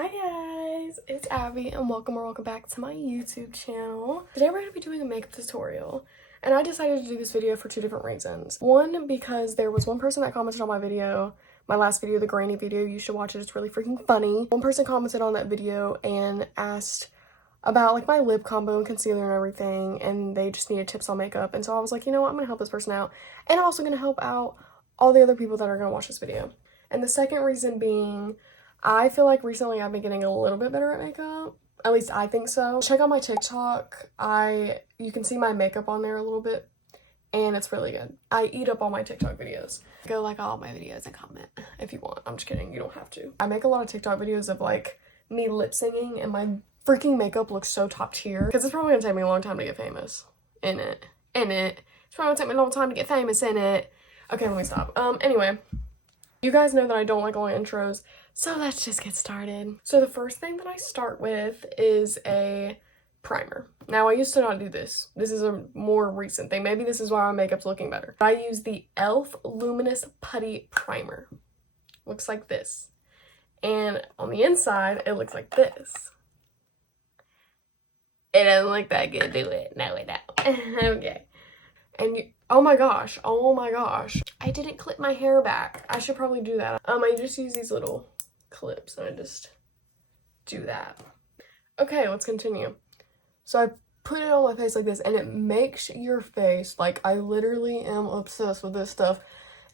Hi guys, it's Abby and welcome back to my YouTube channel. Today we're going to be doing a makeup tutorial and I decided to do this video for two different reasons. One, because there was one person that commented on my video, my last video, the granny video. You should watch it, it's really freaking funny. One person commented on that video and asked about like my lip combo and concealer and everything, and they just needed tips on makeup, and so I was like, you know what, I'm going to help this person out, and I'm also going to help out all the other people that are going to watch this video. And the second reason being, I feel like recently I've been getting a little bit better at makeup. At least I think so. Check out my TikTok. You can see my makeup on there a little bit and it's really good. I eat up all my TikTok videos. Go like all my videos and comment if you want. I'm just kidding, you don't have to. I make a lot of TikTok videos of like me lip singing and my freaking makeup looks so top tier because it's probably gonna take me a long time to get famous in it. It's probably gonna take me a long time to get famous in it. Okay, let me stop. Anyway, you guys know that I don't like long intros, so let's just get started. So the first thing that I start with is a primer. Now, I used to not do this. This is a more recent thing. Maybe this is why my makeup's looking better. I use the e.l.f. Luminous Putty Primer. Looks like this. And on the inside, it looks like this. It doesn't look that good, do it? No, it don't. Okay. And oh my gosh, I didn't clip my hair back. I should probably do that. I just use these little clips and I just do that. Okay, let's continue. So I put it on my face like this and it makes your face, like, I literally am obsessed with this stuff.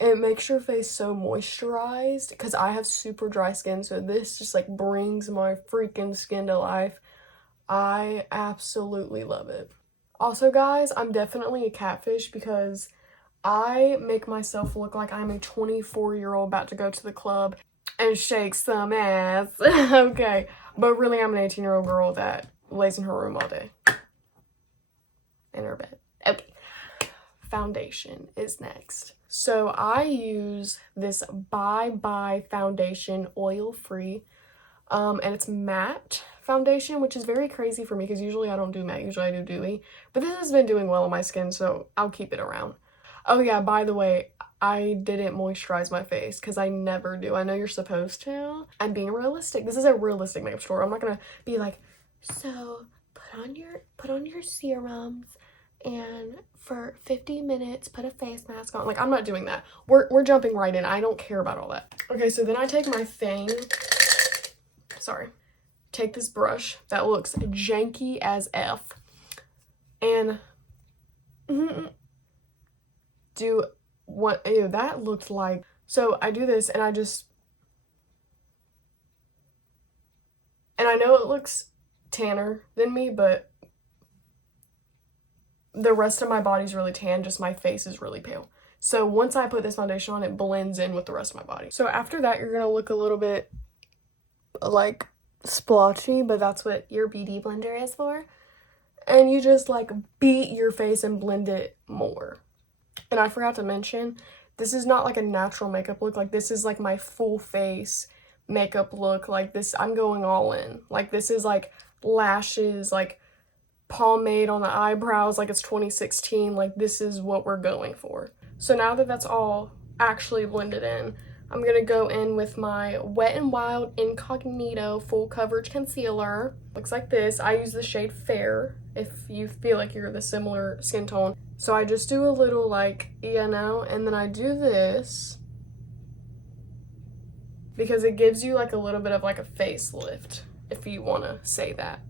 It makes your face so moisturized because I have super dry skin, so this just like brings my freaking skin to life. I absolutely love it. Also, guys, I'm definitely a catfish because I make myself look like I'm a 24-year-old about to go to the club and shake some ass. Okay, but really I'm an 18-year-old girl that lays in her room all day. In her bed. Okay. Foundation is next. So I use this Bye Bye foundation, oil-free, and it's matte foundation, which is very crazy for me because usually I don't do matte, usually I do dewy, but this has been doing well on my skin, so I'll keep it around. Oh yeah, by the way, I didn't moisturize my face because I never do. I know you're supposed to. I'm being realistic. This is a realistic makeup tutorial. I'm not gonna be like, so put on your serums and for 50 minutes put a face mask on. Like, I'm not doing that. We're jumping right in. I don't care about all that. Okay, so then I take my take this brush that looks janky as F and do what, ew, that looked like. So I do this and I know it looks tanner than me, but the rest of my body's really tan, just my face is really pale. So once I put this foundation on, it blends in with the rest of my body. So after that, you're gonna look a little bit like splotchy, but that's what your beauty blender is for. And you just like beat your face and blend it more. And I forgot to mention, this is not like a natural makeup look. Like, this is like my full face makeup look. Like, this, I'm going all in. Like, this is like lashes, like pomade on the eyebrows, like it's 2016. Like, this is what we're going for. So now that that's all actually blended in, I'm gonna go in with my Wet n Wild Incognito Full Coverage Concealer. Looks like this. I use the shade Fair if you feel like you're the similar skin tone. So I just do a little like, you know, and then I do this because it gives you like a little bit of like a facelift, if you want to say that.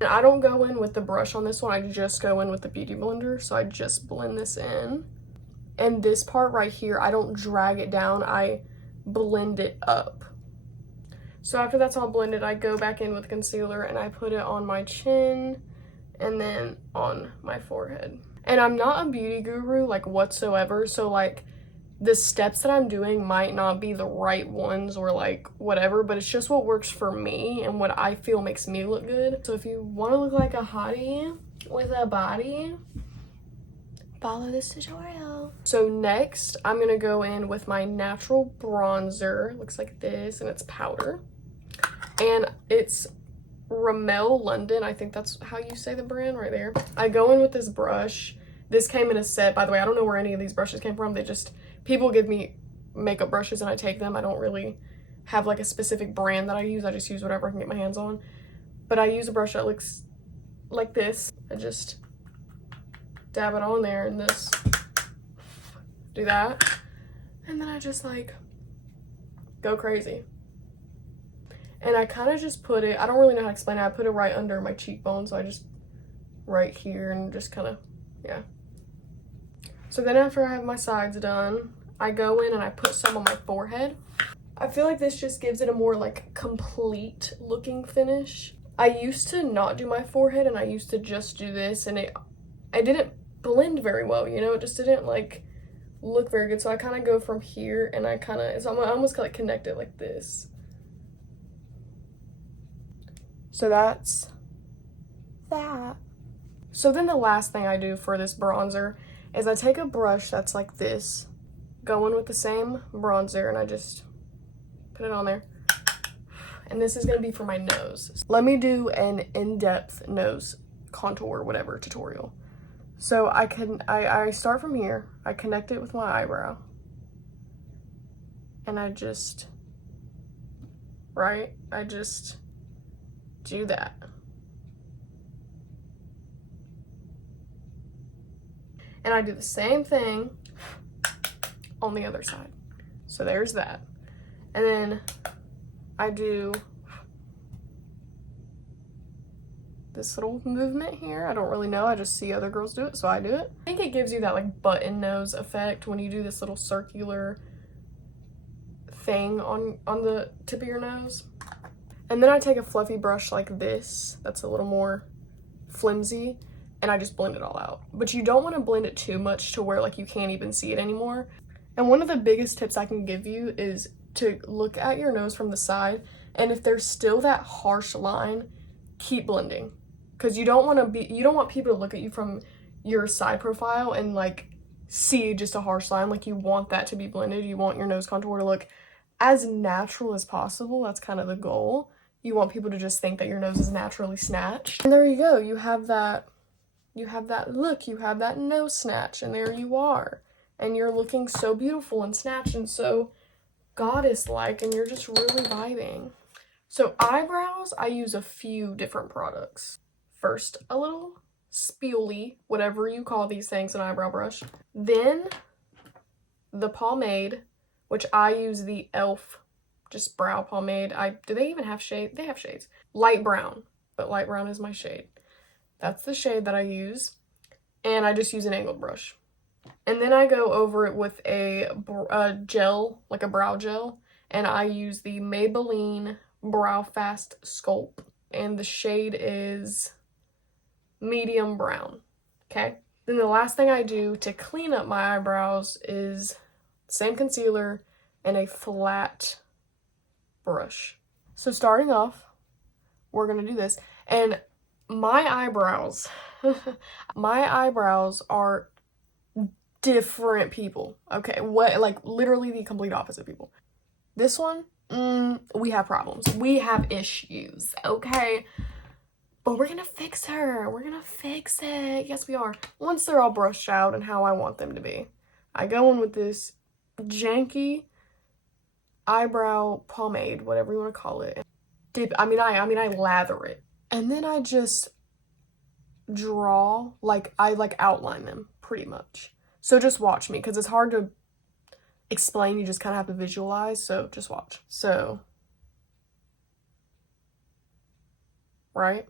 And I don't go in with the brush on this one. I just go in with the beauty blender. So I just blend this in. And this part right here, I don't drag it down. I blend it up. So after that's all blended, I go back in with concealer and I put it on my chin and then on my forehead. And I'm not a beauty guru like whatsoever, so like the steps that I'm doing might not be the right ones or like whatever, but it's just what works for me and what I feel makes me look good. So if you want to look like a hottie with a body, follow this tutorial. So next, I'm gonna go in with my natural bronzer. Looks like this, and it's powder. And it's Rimmel London. I think that's how you say the brand right there. I go in with this brush. This came in a set, by the way. I don't know where any of these brushes came from. People give me makeup brushes and I take them. I don't really have like a specific brand that I use. I just use whatever I can get my hands on. But I use a brush that looks like this. I just dab it on there and this, do that. And then I just like go crazy. And I kind of just put it, I don't really know how to explain it. I put it right under my cheekbone. So I just right here and just kind of, yeah. So then after I have my sides done, I go in and I put some on my forehead. I feel like this just gives it a more like complete looking finish. I used to not do my forehead and I used to just do this, and I didn't blend very well, you know, it just didn't like look very good. So I kind of go from here and I almost like connect it like this. So that's that. So then the last thing I do for this bronzer is I take a brush that's like this, go in with the same bronzer, and I just put it on there. And this is going to be for my nose. Let me do an in-depth nose contour, whatever, tutorial. So I start from here, I connect it with my eyebrow, and I just do that. And I do the same thing on the other side. So there's that. And then I do this little movement here. I don't really know. I just see other girls do it, so I do it. I think it gives you that like button nose effect when you do this little circular thing on the tip of your nose. And then I take a fluffy brush like this that's a little more flimsy, and I just blend it all out. But you don't want to blend it too much to where like you can't even see it anymore. And one of the biggest tips I can give you is to look at your nose from the side, and if there's still that harsh line, keep blending. Because you don't want people to look at you from your side profile and like see just a harsh line. Like, you want that to be blended. You want your nose contour to look as natural as possible. That's kind of the goal. You want people to just think that your nose is naturally snatched. And there you go. You have that look, you have that nose snatch, and there you are. And you're looking so beautiful and snatched and so goddess-like, and you're just really vibing. So eyebrows, I use a few different products. First, a little spoolie, whatever you call these things, an eyebrow brush. Then the pomade, which I use the e.l.f. just brow pomade. Do they even have shade? They have shades. Light brown, but light brown is my shade. That's the shade that I use, and I just use an angled brush. And then I go over it with a gel, like a brow gel, and I use the Maybelline Brow Fast Sculpt, and the shade is medium brown, okay? Then the last thing I do to clean up my eyebrows is same concealer and a flat brush. So starting off, we're gonna do this, and my eyebrows, my eyebrows are different people, okay? What, like, literally the complete opposite people. This one, we have problems. We have issues, okay? But we're gonna fix her. We're gonna fix it. Yes, we are. Once they're all brushed out and how I want them to be, I go in with this janky eyebrow pomade, whatever you want to call it. I lather it. And then I just draw, I outline them pretty much. So just watch me, because it's hard to explain. You just kind of have to visualize. So just watch. So, right?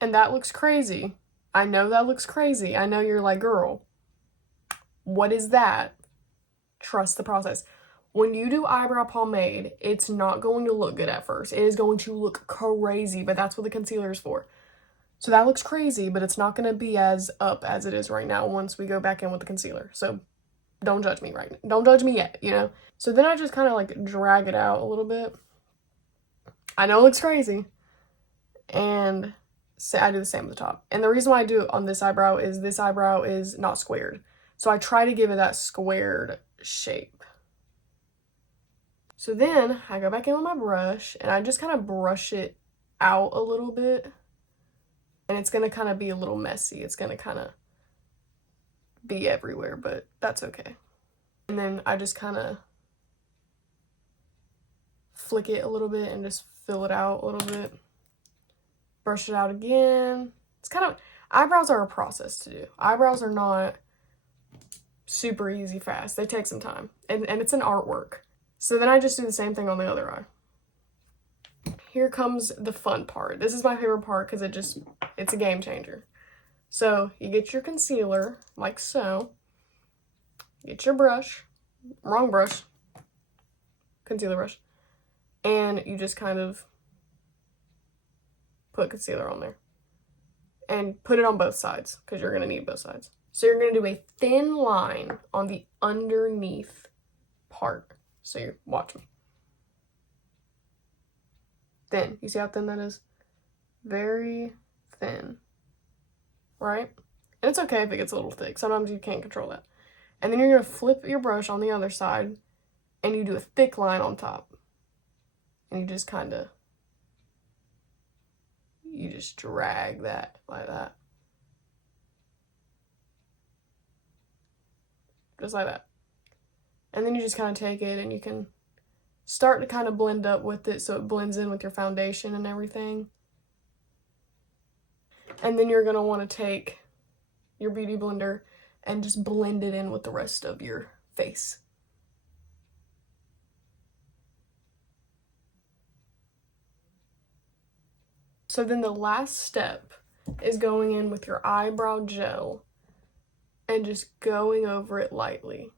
And that looks crazy. I know that looks crazy. I know you're like, girl, what is that? Trust the process. When you do eyebrow pomade, it's not going to look good at first. It is going to look crazy, but that's what the concealer is for. So that looks crazy, but it's not going to be as up as it is right now once we go back in with the concealer. So don't judge me right now. Don't judge me yet, you know? So then I just kind of drag it out a little bit. I know it looks crazy. And I do the same with the top. And the reason why I do it on this eyebrow is not squared. So I try to give it that squared shape. So then I go back in with my brush and I just kind of brush it out a little bit. And it's going to kind of be a little messy. It's going to kind of be everywhere, but that's okay. And then I just kind of flick it a little bit and just fill it out a little bit. Brush it out again. It's kind of, eyebrows are a process to do. Eyebrows are not super easy fast. They take some time. And it's an artwork. So then I just do the same thing on the other eye. Here comes the fun part. This is my favorite part because it's a game changer. So you get your concealer, like so. Get your brush. Wrong brush. Concealer brush. And you just kind of put concealer on there. And put it on both sides, because you're going to need both sides. So you're going to do a thin line on the underneath part. So you watch me. Thin. You see how thin that is? Very thin. Right? And it's okay if it gets a little thick. Sometimes you can't control that. And then you're going to flip your brush on the other side, and you do a thick line on top. And you just kind of, you just drag that like that. Just like that. And then you just kind of take it and you can start to kind of blend up with it so it blends in with your foundation and everything. And then you're going to want to take your Beauty Blender and just blend it in with the rest of your face. So then the last step is going in with your eyebrow gel and just going over it lightly.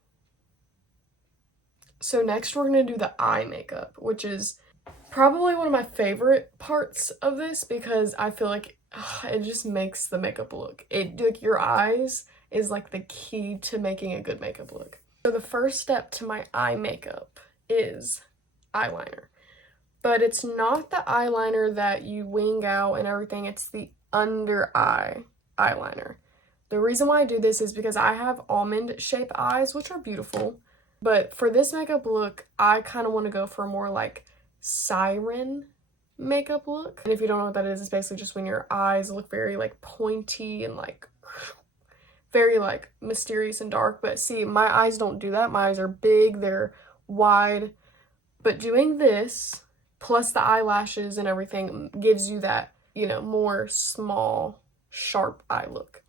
So next we're going to do the eye makeup, which is probably one of my favorite parts of this because I feel like it just makes the makeup look. Like your eyes is like the key to making a good makeup look. So the first step to my eye makeup is eyeliner. But it's not the eyeliner that you wing out and everything. It's the under eye eyeliner. The reason why I do this is because I have almond shaped eyes, which are beautiful. But for this makeup look, I kind of want to go for a more like siren makeup look. And if you don't know what that is, it's basically just when your eyes look very like pointy and like very like mysterious and dark. But see, my eyes don't do that. My eyes are big, they're wide. But doing this plus the eyelashes and everything gives you that, you know, more small, sharp eye look.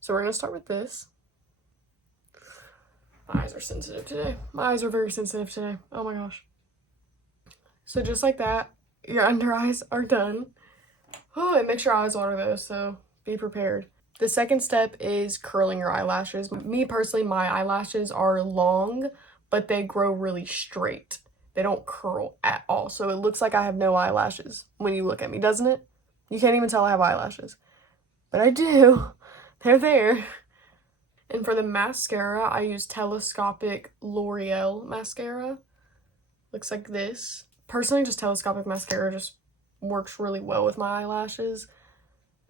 So we're going to start with this. My eyes are sensitive today. My eyes are very sensitive today. Oh my gosh. So just like that, your under eyes are done. Oh, it makes your eyes water though, so be prepared. The second step is curling your eyelashes. Me personally, my eyelashes are long, but they grow really straight. They don't curl at all. So it looks like I have no eyelashes when you look at me, doesn't it? You can't even tell I have eyelashes. But I do. They're there. And for the mascara, I use Telescopic L'Oreal mascara. Looks like this. Personally, just Telescopic mascara just works really well with my eyelashes.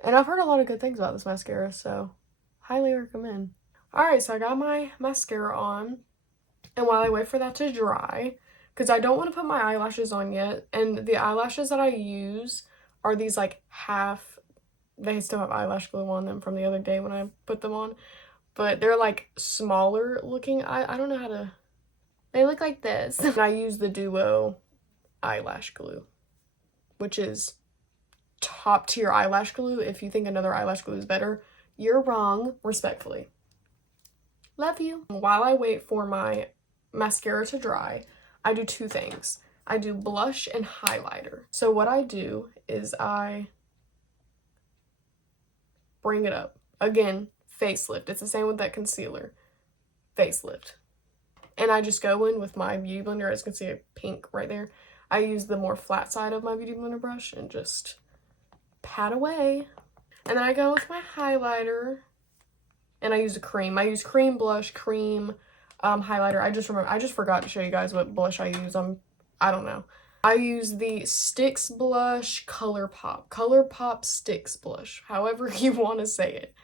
And I've heard a lot of good things about this mascara, so highly recommend. Alright, so I got my mascara on. And while I wait for that to dry, because I don't want to put my eyelashes on yet, and the eyelashes that I use are these like half, they still have eyelash glue on them from the other day when I put them on, but they're like smaller looking, I don't know how to, they look like this. And I use the Duo eyelash glue, which is top tier eyelash glue. If you think another eyelash glue is better, you're wrong, respectfully. Love you. While I wait for my mascara to dry, I do two things. I do blush and highlighter. So what I do is I bring it up. Again, facelift. It's the same with that concealer. Facelift. And I just go in with my Beauty Blender. As you can see, a pink right there. I use the more flat side of my Beauty Blender brush and just pat away. And then I go with my highlighter. And I use a cream. I use cream blush, cream highlighter. I just forgot to show you guys what blush I use. I don't know. I use the Stix blush ColourPop Stix blush, however you want to say it.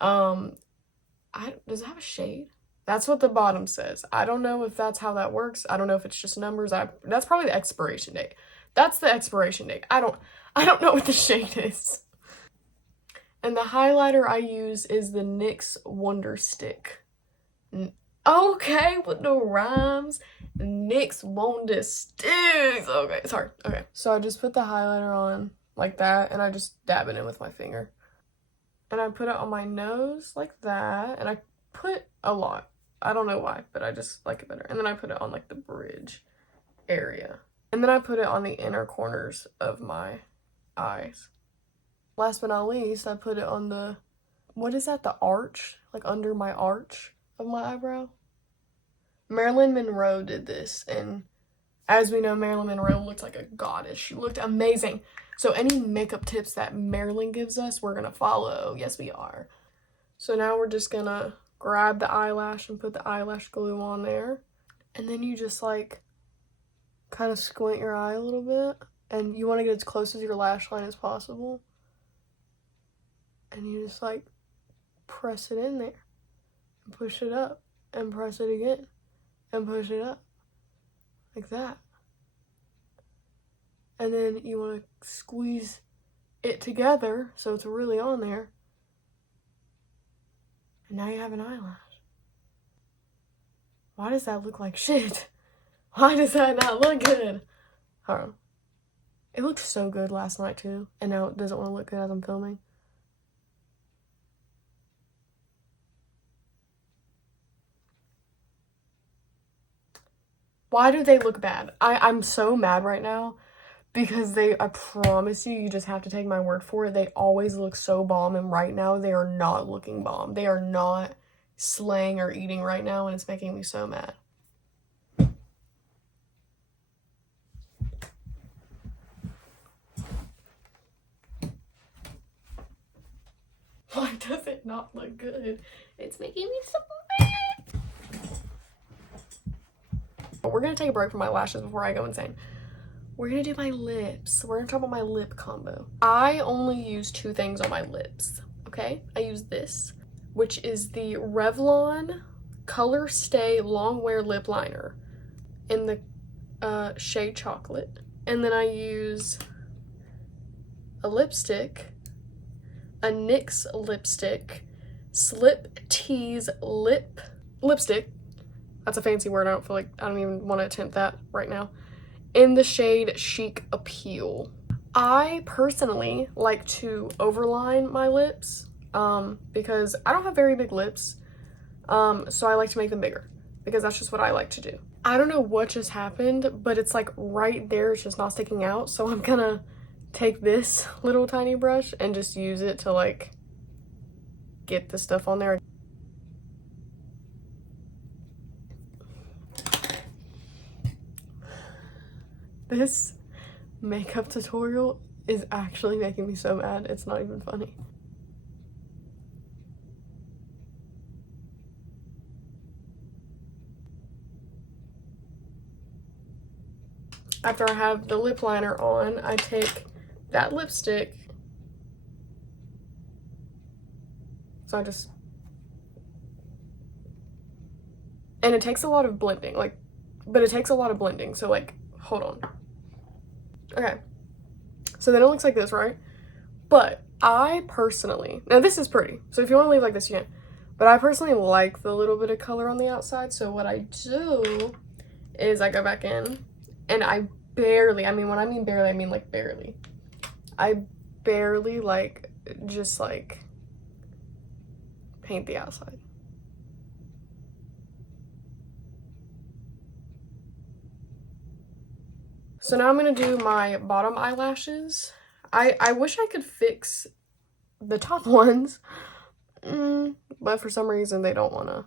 Does it have a shade? That's what the bottom says. I don't know if that's how that works. I don't know if it's just numbers. That's probably the expiration date. That's the expiration date. I don't know what the shade is. And the highlighter I use is the NYX Wonder Stick. Okay, with no rhymes. NYX Wonder Sticks. Okay, sorry. Okay. So I just put the highlighter on like that, and I just dab it in with my finger. And I put it on my nose like that, and I put a lot. I don't know why, but I just like it better. And then I put it on like the bridge area. And then I put it on the inner corners of my eyes. Last but not least, I put it on the, what is that, the arch? Like under my arch of my eyebrow. Marilyn Monroe did this, and as we know, Marilyn Monroe looked like a goddess. She looked amazing. So any makeup tips that Marilyn gives us, we're gonna follow. Yes, we are. So now we're just gonna grab the eyelash and put the eyelash glue on there. And then you just like kind of squint your eye a little bit, and you want to get as close to your lash line as possible. And you just like press it in there and push it up and press it again and push it up like that. And then you want to squeeze it together so it's really on there. And now you have an eyelash. Why does that look like shit? Why does that not look good? Hold on. It looked so good last night too, and now it doesn't want to look good as I'm filming. Why do they look bad? I'm so mad right now because I promise you just have to take my word for it. They always look so bomb, and right now they are not looking bomb. They are not slaying or eating right now, and it's making me so mad. Why does it not look good? It's making me so mad. But we're gonna take a break from my lashes before I go insane. We're gonna do my lips. We're gonna talk about my lip combo. I only use two things on my lips, okay? I use this, which is the Revlon Color Stay Long Wear Lip Liner in the shade Chocolate. And then I use a lipstick, a NYX lipstick, Slip Tease lipstick. That's a fancy word. I don't even want to attempt that right now. In the shade Chic Appeal. I personally like to overline my lips because I don't have very big lips. So I like to make them bigger because that's just what I like to do. I don't know what just happened, but it's like right there. It's just not sticking out. So I'm gonna take this little tiny brush and just use it to like get the stuff on there. This makeup tutorial is actually making me so mad. It's not even funny. After I have the lip liner on, I take that lipstick. So I just, and it takes a lot of blending, so like, hold on. Okay, so then it looks like this, right? But I personally, now this is pretty, so if you want to leave like this, you can. But I personally like the little bit of color on the outside, so what I do is I go back in, and I barely, when I mean barely, I mean like barely. I barely like, just like, paint the outside. So now I'm gonna do my bottom eyelashes. I wish I could fix the top ones, but for some reason they don't wanna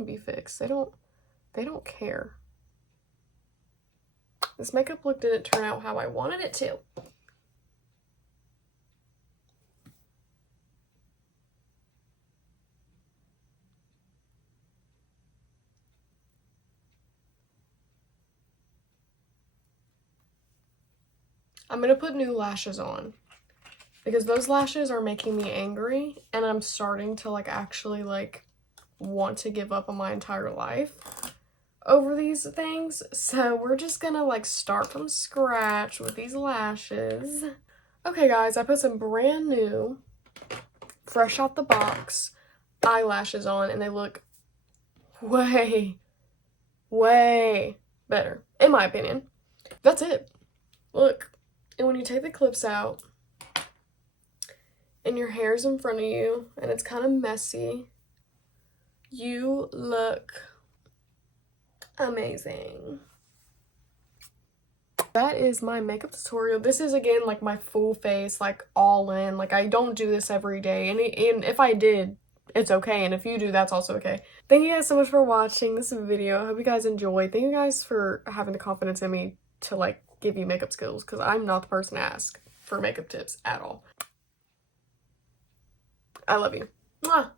be fixed. They don't care. This makeup look didn't turn out how I wanted it to. I'm gonna put new lashes on because those lashes are making me angry, and I'm starting to like actually like want to give up on my entire life over these things. So we're just gonna like start from scratch with these lashes. Okay guys, I put some brand new fresh out the box eyelashes on, and they look way better, in my opinion. That's it. Look. And when you take the clips out, and your hair's in front of you, and it's kind of messy, you look amazing. That is my makeup tutorial. This is, again, like my full face, like all in. Like, I don't do this every day, and if I did, it's okay, and if you do, that's also okay. Thank you guys so much for watching this video. I hope you guys enjoyed. Thank you guys for having the confidence in me to, like, give you makeup skills, because I'm not the person to ask for makeup tips at all. I love you. Mwah.